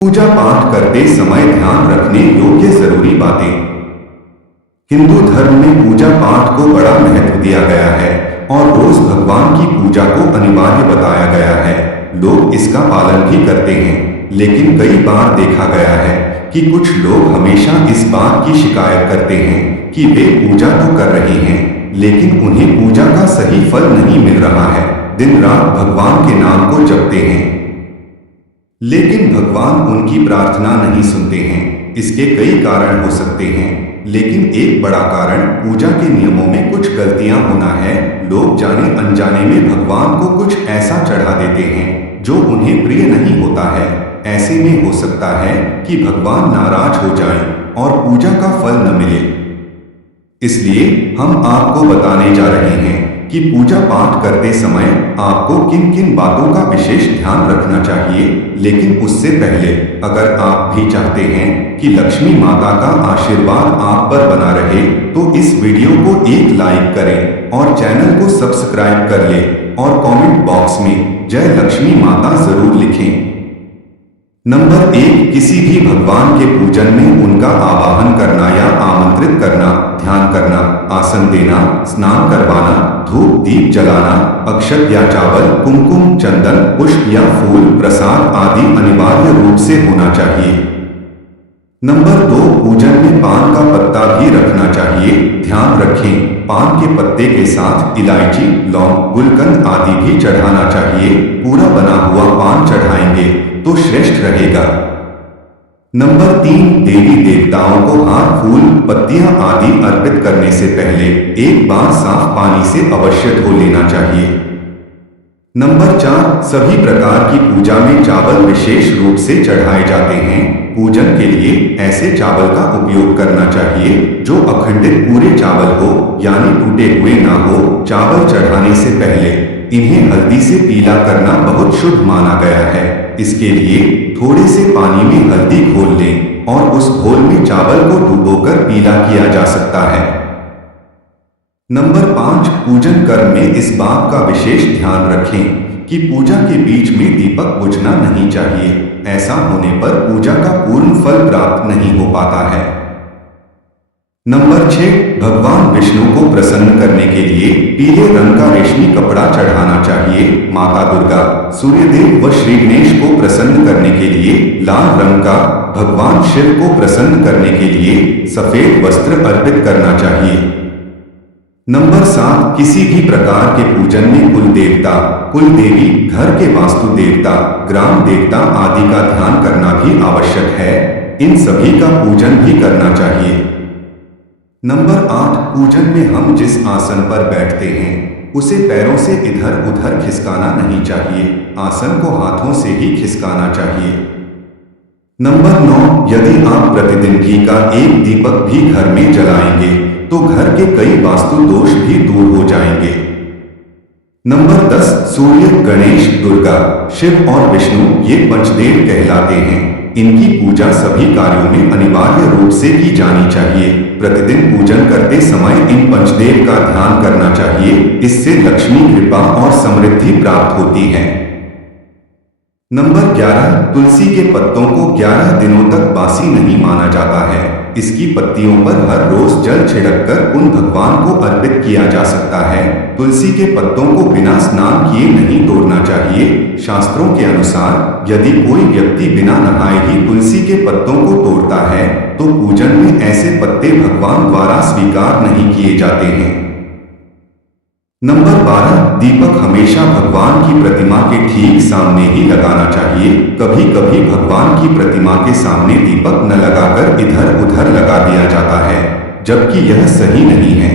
पूजा पाठ करते समय ध्यान रखने योग्य जरूरी बातें। हिंदू धर्म में पूजा पाठ को बड़ा महत्व दिया गया है और रोज भगवान की पूजा को अनिवार्य बताया गया है। लोग इसका पालन भी करते हैं, लेकिन कई बार देखा गया है कि कुछ लोग हमेशा इस बात की शिकायत करते हैं कि वे पूजा तो कर रहे हैं, लेकिन उन्हें पूजा का सही फल नहीं मिल रहा है। दिन रात भगवान के नाम को जपते हैं, लेकिन भगवान उनकी प्रार्थना नहीं सुनते हैं। इसके कई कारण हो सकते हैं, लेकिन एक बड़ा कारण पूजा के नियमों में कुछ गलतियां होना है। लोग जाने अनजाने में भगवान को कुछ ऐसा चढ़ा देते हैं जो उन्हें प्रिय नहीं होता है। ऐसे में हो सकता है कि भगवान नाराज हो जाएं और पूजा का फल न मिले। इसलिए हम आपको बताने जा रहे हैं कि पूजा पाठ करते समय आपको किन किन बातों का विशेष ध्यान रखना चाहिए। लेकिन उससे पहले अगर आप भी चाहते हैं कि लक्ष्मी माता का आशीर्वाद आप पर बना रहे, तो इस वीडियो को एक लाइक करें और चैनल को सब्सक्राइब कर लें और कमेंट बॉक्स में जय लक्ष्मी माता जरूर लिखें। नंबर 1, किसी भी भगवान के पूजन में उनका आवाहन करना या आमंत्रित करना, ध्यान करना, आसन देना, स्नान करवाना, धूप दीप जलाना, अक्षत या चावल, कुमकुम, चंदन, पुष्प या फूल, प्रसाद आदि अनिवार्य रूप से होना चाहिए। नंबर 2, पूजन में पान का पत्ता भी रखना चाहिए। ध्यान रखें, पान के पत्ते के साथ इलायची, लौंग, गुलकंद आदि भी चढ़ाना चाहिए। पूरा बना हुआ पान चढ़ाएंगे तो श्रेष्ठ रहेगा। नंबर 3, देवी देवताओं को हार, फूल, पत्तियां आदि अर्पित करने से पहले एक बार साफ पानी से अवश्य धो लेना चाहिए। नंबर 4, सभी प्रकार की पूजा में चावल विशेष रूप से चढ़ाए जाते हैं। पूजन के लिए ऐसे चावल का उपयोग करना चाहिए जो अखंडित पूरे चावल हो, यानी टूटे हुए ना हो। चावल चढ़ाने से पहले इन्हें हल्दी से पीला करना बहुत शुभ माना गया है। इसके लिए थोड़े से पानी में हल्दी घोल लें और उस घोल में चावल को डुबोकर पीला किया जा सकता है। नंबर 5, पूजन कर्म में इस बात का विशेष ध्यान रखें कि पूजा के बीच में दीपक बुझना नहीं चाहिए। ऐसा होने पर पूजा का पूर्ण फल प्राप्त नहीं हो पाता है। नंबर 6, भगवान विष्णु को प्रसन्न करने के लिए पीले रंग का रेशमी कपड़ा चढ़ाना चाहिए। माता दुर्गा, सूर्यदेव व श्री गणेश को प्रसन्न करने के लिए लाल रंग का, भगवान शिव को प्रसन्न करने के लिए सफेद वस्त्र अर्पित करना चाहिए। नंबर 7, किसी भी प्रकार के पूजन में कुल देवता, कुल देवी, घर के वास्तु देवता, ग्राम देवता आदि का ध्यान करना भी आवश्यक है। इन सभी का पूजन भी करना चाहिए। नंबर 8, पूजन में हम जिस आसन पर बैठते हैं उसे पैरों से इधर उधर खिसकाना नहीं चाहिए। आसन को हाथों से ही खिसकाना चाहिए। नंबर 9, यदि आप प्रतिदिन घी का एक दीपक भी घर में जलाएंगे तो घर के कई वास्तु दोष भी दूर हो जाएंगे। नंबर 10, सूर्य, गणेश, दुर्गा, शिव और विष्णु ये पंचदेव कहलाते हैं। इनकी पूजा सभी कार्यों में अनिवार्य रूप से की जानी चाहिए। प्रतिदिन पूजन करते समय इन पंचदेव का ध्यान करना चाहिए। इससे लक्ष्मी कृपा और समृद्धि प्राप्त होती है। नंबर 11, तुलसी के पत्तों को 11 दिनों तक बासी नहीं माना जाता है। इसकी पत्तियों पर हर रोज जल छिड़ककर उन भगवान को अर्पित किया जा सकता है। तुलसी के पत्तों को बिना स्नान किए नहीं तोड़ना चाहिए। शास्त्रों के अनुसार यदि कोई व्यक्ति बिना नहाए ही तुलसी के पत्तों को तोड़ता है तो पूजन में ऐसे पत्ते भगवान द्वारा स्वीकार नहीं किए जाते हैं। नंबर 12, दीपक हमेशा भगवान की प्रतिमा के ठीक सामने ही लगाना चाहिए। कभी कभी भगवान की प्रतिमा के सामने दीपक न लगाकर इधर उधर लगा दिया जाता है, जबकि यह सही नहीं है।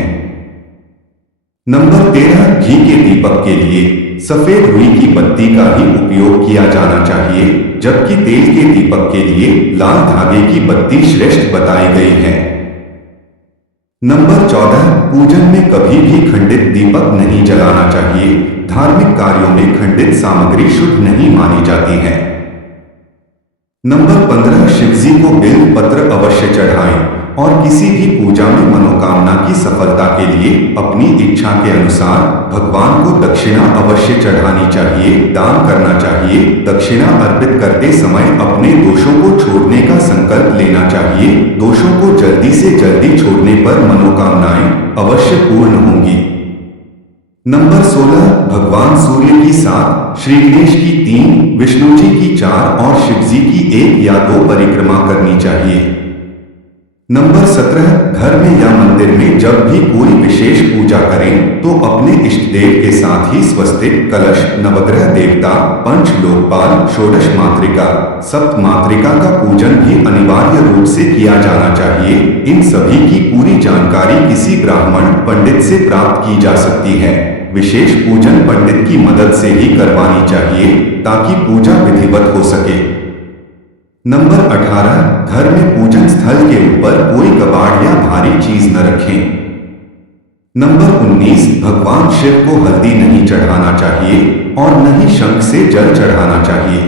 नंबर 13, घी के दीपक के लिए सफेद रुई की बत्ती का ही उपयोग किया जाना चाहिए, जबकि तेल के दीपक के लिए लाल धागे की बत्ती श्रेष्ठ बताई गई है। नंबर 14, पूजन में कभी भी खंडित दीपक नहीं जलाना चाहिए। धार्मिक कार्यों में खंडित सामग्री शुभ नहीं मानी जाती है। नंबर 15, शिवजी को बेल पत्र अवश्य चढ़ाएं। और किसी भी पूजा में मनोकामना की सफलता के लिए अपनी इच्छा के अनुसार भगवान को दक्षिणा अवश्य चढ़ानी चाहिए, दान करना चाहिए। दक्षिणा अर्पित करते समय अपने दोषों को छोड़ने का संकल्प लेना चाहिए। दोषों को जल्दी से जल्दी छोड़ने पर मनोकामनाएं अवश्य पूर्ण होंगी। नंबर 16, भगवान सूर्य की 7, श्री गणेश की 3, विष्णु जी की 4 और शिव जी की 1 या 2 परिक्रमा करनी चाहिए। नंबर 17, घर में या मंदिर में जब भी कोई विशेष पूजा करें तो अपने इष्ट देव के साथ ही स्वस्तिक, कलश, नवग्रह देवता, पंच लोकपाल, षोडश मातृका, सप्त मातृका का पूजन भी अनिवार्य रूप से किया जाना चाहिए। इन सभी की पूरी जानकारी किसी ब्राह्मण पंडित से प्राप्त की जा सकती है। विशेष पूजन पंडित की मदद से ही करवानी चाहिए ताकि पूजा विधिवत हो सके। नंबर 18, घर में पूजन स्थल के ऊपर कोई कबाड़ या भारी चीज न रखें। नंबर 19, भगवान शिव को हल्दी नहीं चढ़ाना चाहिए और न ही शंख से जल चढ़ाना चाहिए।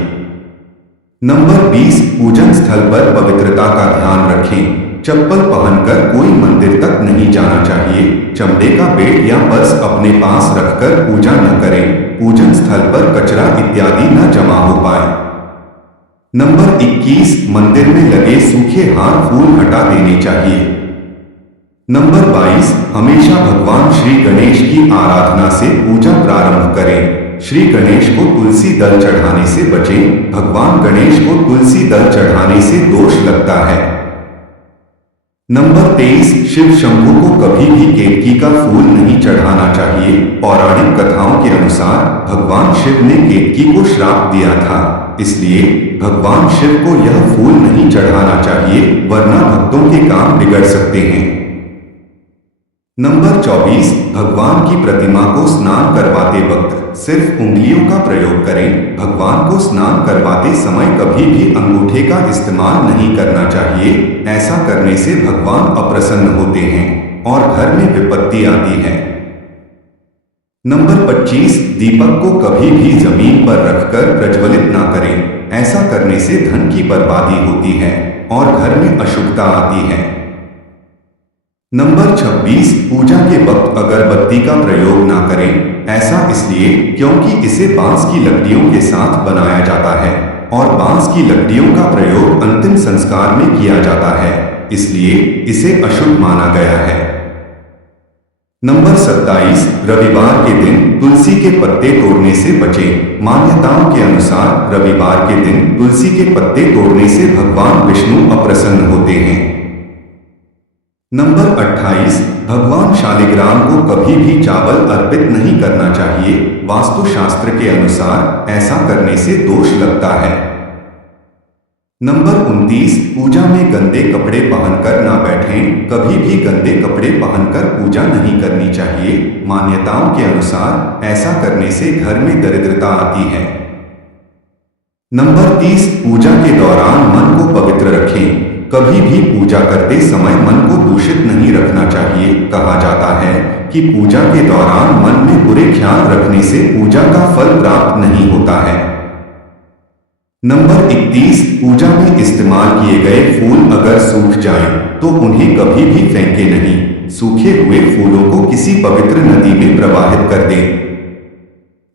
नंबर 20, पूजन स्थल पर पवित्रता का ध्यान रखें। चप्पल पहनकर कोई मंदिर तक नहीं जाना चाहिए। चमड़े का बेट या पर्स अपने पास रखकर पूजा न करें। पूजन स्थल पर कचरा इत्यादि न जमा हो पाए। नंबर 21, मंदिर में लगे सूखे हार फूल हटा देने चाहिए। नंबर 22, हमेशा भगवान श्री गणेश की आराधना से पूजा प्रारंभ करें। श्री गणेश को तुलसी दल चढ़ाने से बचें। भगवान गणेश को तुलसी दल चढ़ाने से दोष लगता है। नंबर 23, शिव शंभु को कभी भी केतकी का फूल नहीं चढ़ाना चाहिए। पौराणिक कथाओं के अनुसार भगवान शिव ने केतकी को श्राप दिया था, इसलिए भगवान शिव को यह फूल नहीं चढ़ाना चाहिए, वरना भक्तों के काम बिगड़ सकते हैं। नंबर 24, भगवान की प्रतिमा को स्नान करवाते वक्त सिर्फ उंगलियों का प्रयोग करें। भगवान को स्नान करवाते समय कभी भी अंगूठे का इस्तेमाल नहीं करना चाहिए। ऐसा करने से भगवान अप्रसन्न होते हैं और घर में विपत्ति आती है। नंबर 25, दीपक को कभी भी जमीन पर रखकर प्रज्वलित ना करें। ऐसा करने से धन की बर्बादी होती है और घर में अशुभता आती है। नंबर 26, पूजा के वक्त अगरबत्ती का प्रयोग ना करें। ऐसा इसलिए क्योंकि इसे बांस की लकड़ियों के साथ बनाया जाता है और बांस की लकड़ियों का प्रयोग अंतिम संस्कार में किया जाता है, इसलिए इसे अशुभ माना गया है। नंबर 27, रविवार के दिन तुलसी के पत्ते तोड़ने से बचें। मान्यताओं के अनुसार रविवार के दिन तुलसी के पत्ते तोड़ने से भगवान विष्णु अप्रसन्न होते हैं। नंबर 28, भगवान शालिग्राम को कभी भी चावल अर्पित नहीं करना चाहिए। वास्तुशास्त्र के अनुसार ऐसा करने से दोष लगता है। नंबर 29, पूजा में गंदे कपड़े पहनकर ना बैठें। कभी भी गंदे कपड़े पहनकर पूजा नहीं करनी चाहिए। मान्यताओं के अनुसार ऐसा करने से घर में दरिद्रता आती है। नंबर 30, पूजा के दौरान मन को पवित्र रखें। कभी भी पूजा करते समय मन को दूषित नहीं रखना चाहिए। कहा जाता है कि पूजा के दौरान मन में बुरे ख्याल रखने से पूजा का फल प्राप्त नहीं होता है। नंबर 31, पूजा में इस्तेमाल किए गए फूल अगर सूख जाएं, तो उन्हें कभी भी फेंके नहीं। सूखे हुए फूलों को किसी पवित्र नदी में प्रवाहित कर दें।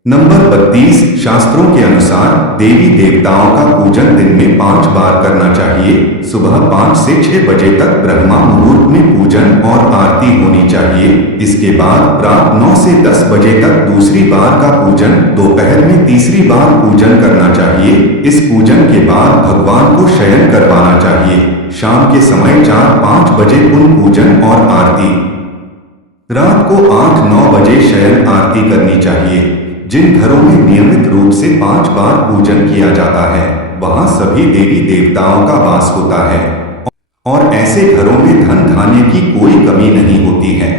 नंबर 32, शास्त्रों के अनुसार देवी देवताओं का पूजन दिन में 5 बार करना चाहिए। सुबह 5 से 6 बजे तक ब्रह्मा मुहूर्त में पूजन और आरती होनी चाहिए। इसके बाद रात 9 से 10 बजे तक दूसरी बार का पूजन, दोपहर में तीसरी बार पूजन करना चाहिए। इस पूजन के बाद भगवान को शयन करवाना चाहिए। शाम के समय 4-5 बजे पुनः पूजन और आरती। रात को 8-9 बजे शयन आरती करनी चाहिए। जिन घरों में नियमित रूप से 5 बार पूजन किया जाता है, वहां सभी देवी देवताओं का वास होता है और ऐसे घरों में धन धान्य की कोई कमी नहीं होती है।